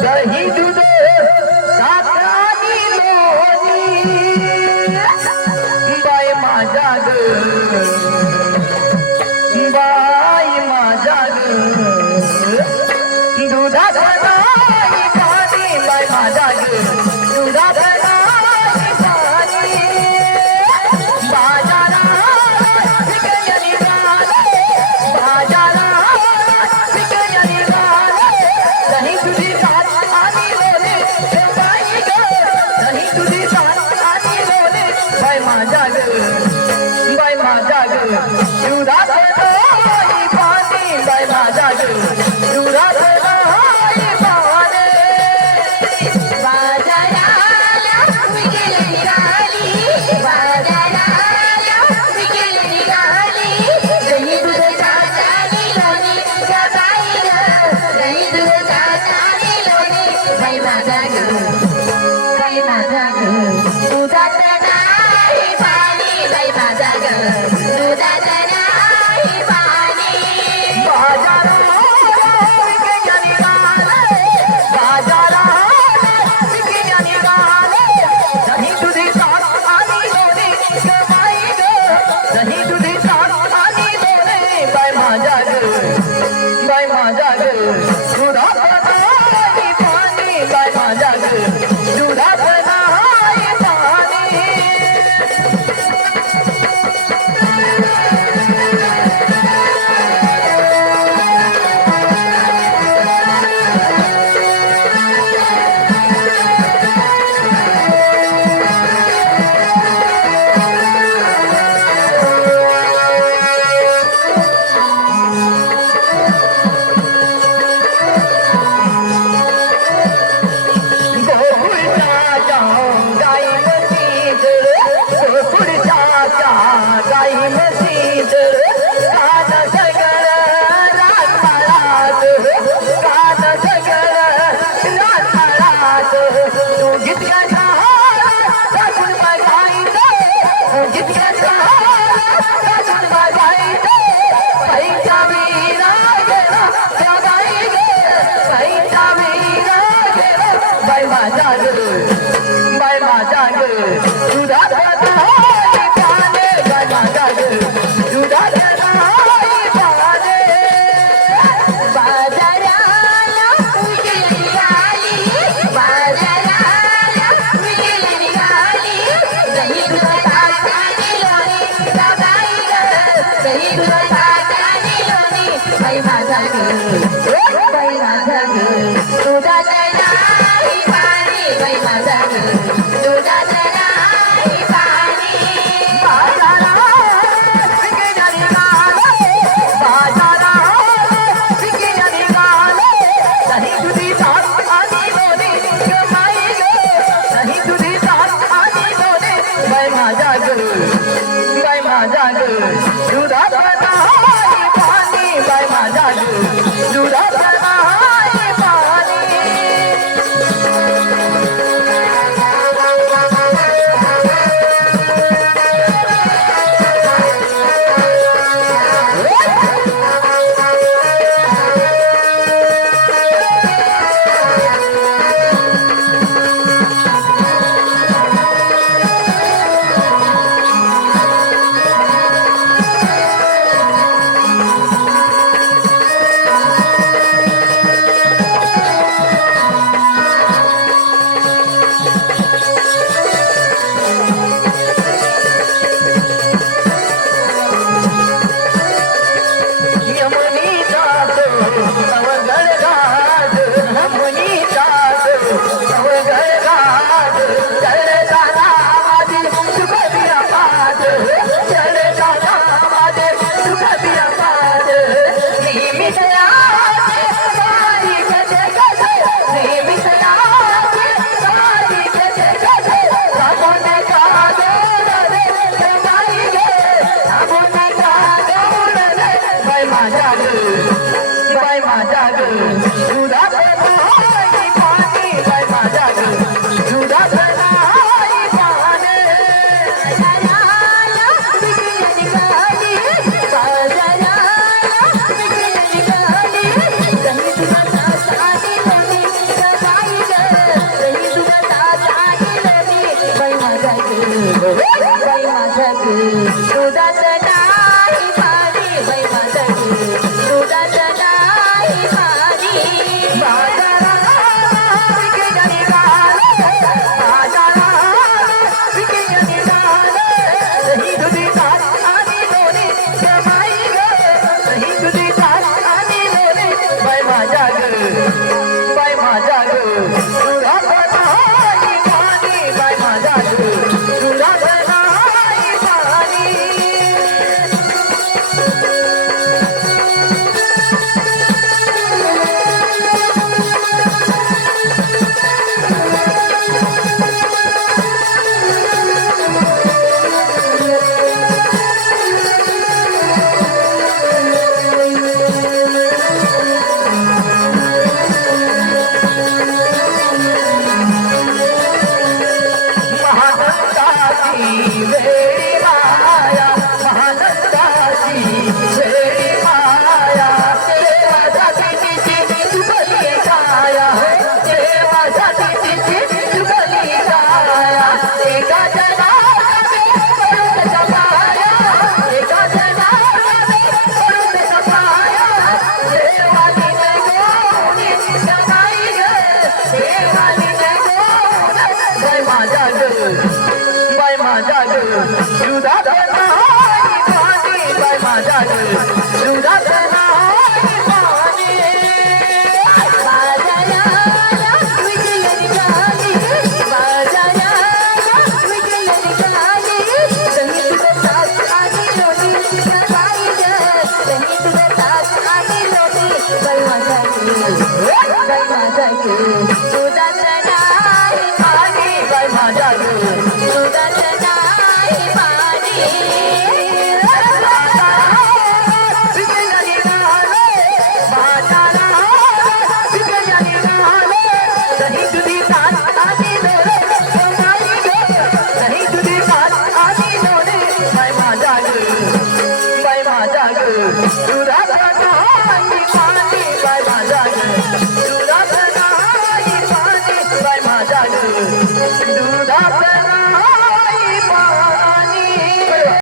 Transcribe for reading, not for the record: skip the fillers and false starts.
दही दूध साख आणि लोणी बाय माझ्या ग बाई माझ्या ग दुधात नाही पाणी बाय माझ्या ग दुधात नाही पाणी बाजारात विकण्या निघाले बाजारात विकण्या निघाले दही तुझी साथ आणि लोणे बाई ग दही तुझी साथ आणि लोणे बाय माझ्या ग बाय माझ्या ग दुधात नाही पाणी बाय माझ्या ग दुधात नाही पाणी बाजाराला विकेली निघाली बाजाराला विकेली निघाली दही दूध साख आणि लोणी ग बाई ग दही दूध साख आणि लोणी बाई माझा ग दुधात नाही पाणी बाई माझा ग दुधात नाही पाणी दुधात नाही पाणी दुधात नाही पाणी बाई माझा दुधात नाही पाणी बाजाराला विकेल निघाले, बाजाराला विकेल निघाले. दही दुधी ताक आणि लोणी जमाई ग, दही दुधी ताक आणि लोणी बाई माझ्या ग, बाई माझ्या ग. दुधात नाही पाणी बाई माझ्या ग, दुधात नाही पाणी. महानंदाची वेळी माया, महानंदाची वेळी माया. देवासाठी तिची जुगली छाया, देवासाठी तिची जुगली छाया. एका जनाने करून सफाया, एका जनाने करून सफाया. देवानी गोनी जमाई ग, देवानी गोनी बाई माझ्या ग, बाई माझ्या ग. दुधात नाही पाणी बाई माझ्या ग, दुधात नाही पाणी. बाजाराला विकेल निघाली, बाजाराला विकेल निघाली. दही दुधात ताक आणि लोणी जमाई ग, दही दुधात ताक आणि लोणी बाई माझा बाई माझा